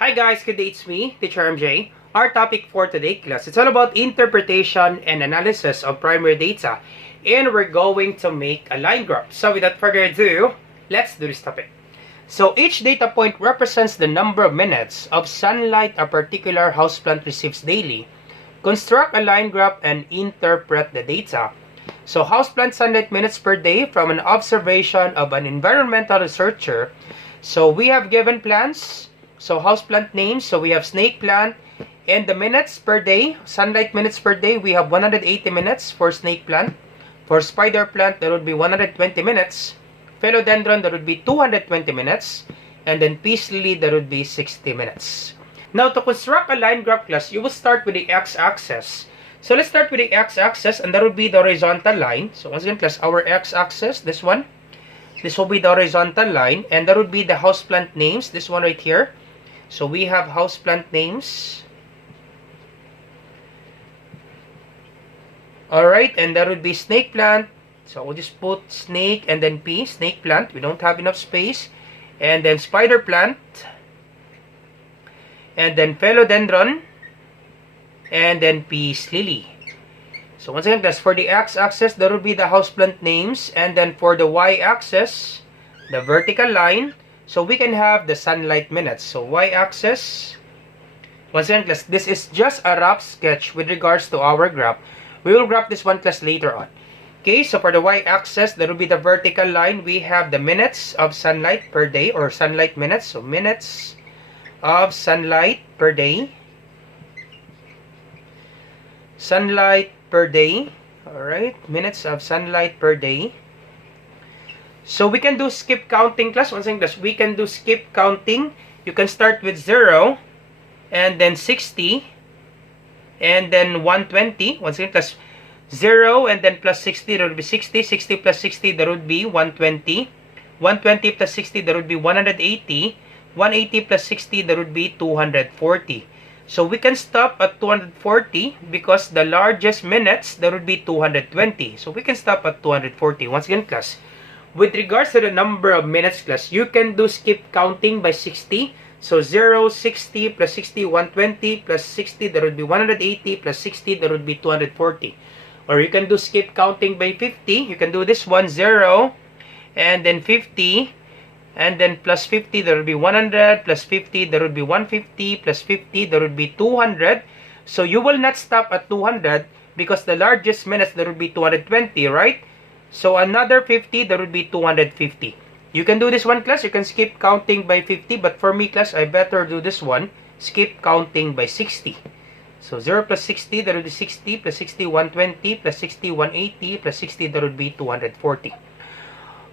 Hi guys, good day, it's me, Teacher MJ. Our topic for today class, it's all about interpretation and analysis of primary data. And we're going to make a line graph. So without further ado, let's do this topic. So each data point represents the number of minutes of sunlight a particular houseplant receives daily. Construct a line graph and interpret the data. So houseplant sunlight minutes per day from an observation of an environmental researcher. So we have given plants. So houseplant names, so we have snake plant, and the minutes per day, sunlight minutes per day, we have 180 minutes for snake plant. For spider plant, there would be 120 minutes. Philodendron, there would be 220 minutes. And then peace lily, there would be 60 minutes. Now, to construct a line graph class, you will start with the x-axis. So let's start with the x-axis, and that would be the horizontal line. So once again, class, our x-axis, this one. This will be the horizontal line, and that would be the houseplant names, this one right here. So we have houseplant names. Alright, and that would be snake plant. So we'll just put snake and then P, snake plant. We don't have enough space. And then spider plant. And then philodendron. And then peace lily. So once again, class, for the x-axis, that would be the houseplant names. And then for the y-axis, the vertical line. So we can have the sunlight minutes. So y-axis, once again class, this is just a rough sketch with regards to our graph. We will graph this one class later on. Okay, so for the y-axis, that will be the vertical line. We have the minutes of sunlight per day or sunlight minutes. So minutes of sunlight per day. Sunlight per day. Alright, minutes of sunlight per day. So we can do skip counting class. Once again class, we can do skip counting. You can start with 0 and then 60 and then 120. Once again class, 0 and then plus 60, that would be 60. 60 plus 60, that would be 120. 120 plus 60, that would be 180. 180 plus 60, that would be 240. So we can stop at 240 because the largest minutes, that would be 220. So we can stop at 240. Once again class, with regards to the number of minutes class, you can do skip counting by 60. So 0, 60 plus 60, 120 plus 60, that would be 180 plus 60, that would be 240. Or you can do skip counting by 50. You can do this one, 0 and then 50 and then plus 50, that would be 100 plus 50, that would be 150 plus 50, that would be 200. So you will not stop at 200 because the largest minutes, that would be 220, right? So another 50, that would be 250. You can do this one class. You can skip counting by 50. But for me class, I better do this one. Skip counting by 60. So 0 plus 60, that would be 60. Plus 60, 120. Plus 60, 180. Plus 60, that would be 240.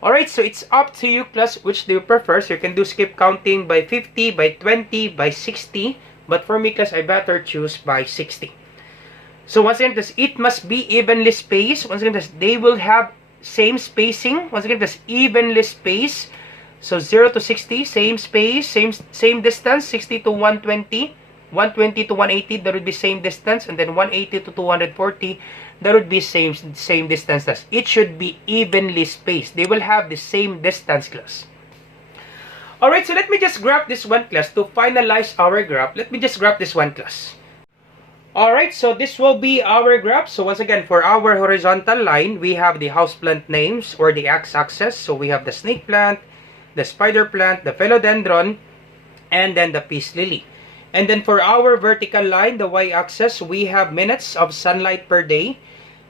Alright, so it's up to you class. Which do you prefer? So you can do skip counting by 50, by 20, by 60. But for me class, I better choose by 60. So once again, it must be evenly spaced. Once again, they will have same spacing. Once again, that's evenly spaced. So 0 to 60, same space, same distance. 60 to 120, 120 to 180, that would be same distance. And then 180 to 240, that would be same distance. It should be evenly spaced. They will have the same distance class. Alright, so let me just graph this one class to finalize our graph. Let me just graph this one class. Alright, so this will be our graph. So once again, for our horizontal line, we have the houseplant names or the x-axis. So we have the snake plant, the spider plant, the philodendron, and then the peace lily. And then for our vertical line, the y-axis, we have minutes of sunlight per day.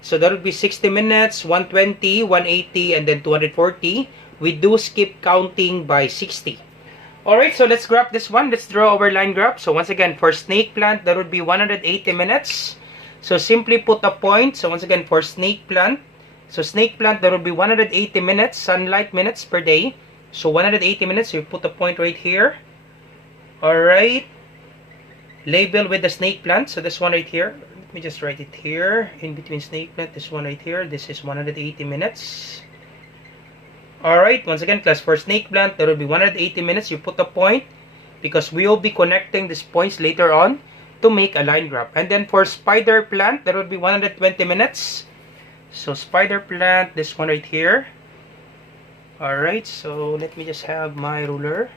So that would be 60 minutes, 120, 180, and then 240. We do skip counting by 60. Alright, so let's graph this one. Let's draw our line graph. So once again, for snake plant, that would be 180 minutes. So simply put a point. So once again, for snake plant, so snake plant, that would be 180 minutes, sunlight minutes per day. So 180 minutes, so you put a point right here. Alright. Label with the snake plant. So this one right here. Let me just write it here. In between snake plant, this one right here. This is 180 minutes. Alright, once again class, for snake plant, there will be 180 minutes. You put a point because we will be connecting these points later on to make a line graph. And then for spider plant, there will be 120 minutes. So spider plant, this one right here. Alright, so let me just have my ruler.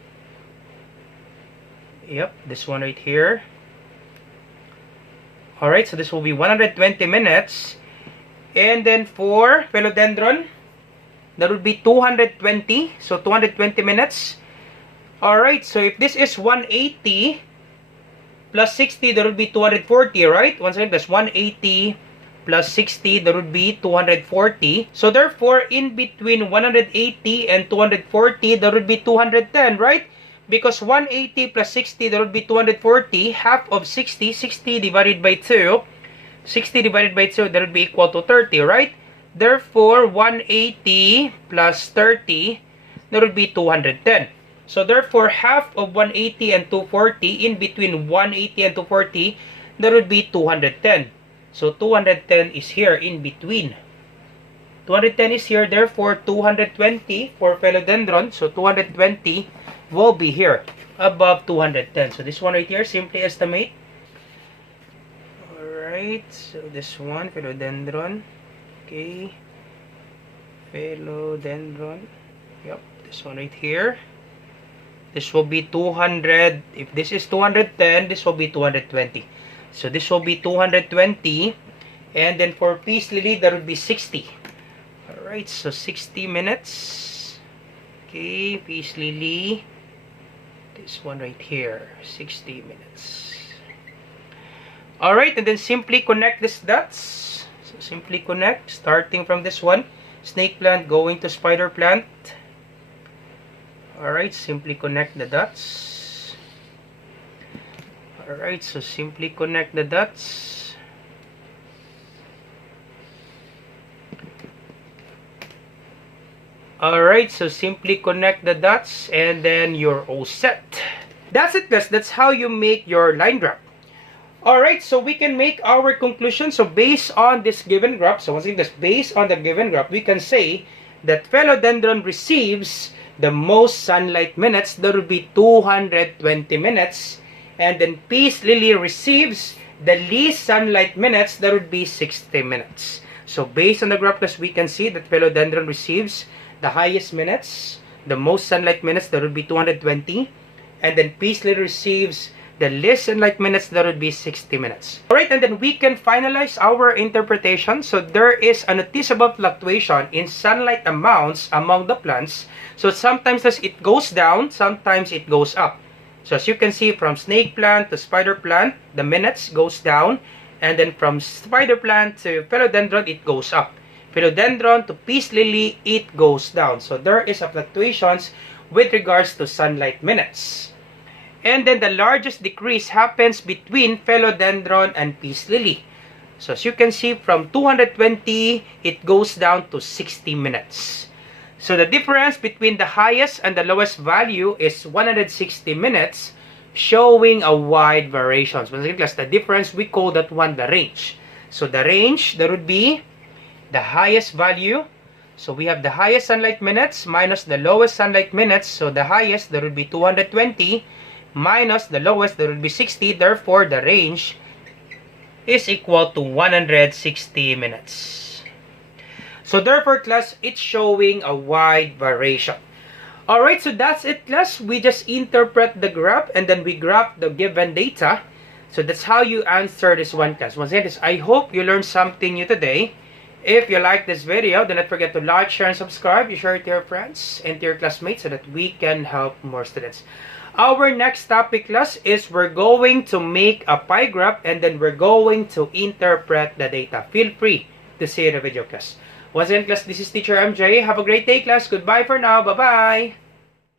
Yep, this one right here. Alright, so this will be 120 minutes. And then for philodendron, that would be 220. So 220 minutes. Alright, so if this is 180 plus 60, that would be 240, right? Once again, that's 180 plus 60, that would be 240. So therefore, in between 180 and 240, that would be 210, right? Because 180 plus 60, that would be 240. Half of 60, 60 divided by 2. 60 divided by 2, that would be equal to 30, right? Therefore, 180 plus 30, that would be 210. So therefore, half of 180 and 240, in between 180 and 240, that would be 210. So 210 is here in between. 210 is here, therefore 220 for philodendron. So 220 will be here above 210. So this one right here, simply estimate. Alright, so this one, philodendron. Okay. Philodendron. Yep, this one right here. This will be 200. If this is 210, this will be 220. So this will be 220. And then for peace lily, that would be 60. Alright, so 60 minutes. Okay, peace lily. This one right here, 60 minutes. Alright, and then simply connect these dots. So simply connect, starting from this one. Snake plant going to spider plant. Alright, simply connect the dots. Alright, so simply connect the dots. Alright, so simply connect the dots and then you're all set. That's it, guys. That's how you make your line graph. Alright, so we can make our conclusion. So based on this given graph, so once again, based on the given graph, we can say that philodendron receives the most sunlight minutes, that would be 220 minutes. And then peace lily receives the least sunlight minutes, that would be 60 minutes. So based on the graph, we can see that philodendron receives the highest minutes, the most sunlight minutes, that would be 220. And then peace lily receives the least sunlight minutes, that would be 60 minutes. Alright, and then we can finalize our interpretation. So there is a noticeable fluctuation in sunlight amounts among the plants. So sometimes it goes down, sometimes it goes up. So as you can see, from snake plant to spider plant, the minutes goes down. And then from spider plant to philodendron, it goes up. Philodendron to peace lily, it goes down. So there is a fluctuations with regards to sunlight minutes. And then the largest decrease happens between philodendron and peace lily. So as you can see, from 220, it goes down to 60 minutes. So the difference between the highest and the lowest value is 160 minutes, showing a wide variation. So the difference, we call that one the range. So the range, that would be the highest value. So we have the highest sunlight minutes minus the lowest sunlight minutes. So the highest, that would be 220. Minus the lowest, that would be 60. Therefore, the range is equal to 160 minutes. So therefore, class, it's showing a wide variation. Alright, so that's it, class. We just interpret the graph and then we graph the given data. So that's how you answer this one, class. Once again, I hope you learned something new today. If you like this video, do not forget to like, share, and subscribe. You share it to your friends and to your classmates so that we can help more students. Our next topic, class, is we're going to make a pie graph and then we're going to interpret the data. Feel free to see the video, class. Once again, class, this is Teacher MJ. Have a great day, class. Goodbye for now. Bye-bye.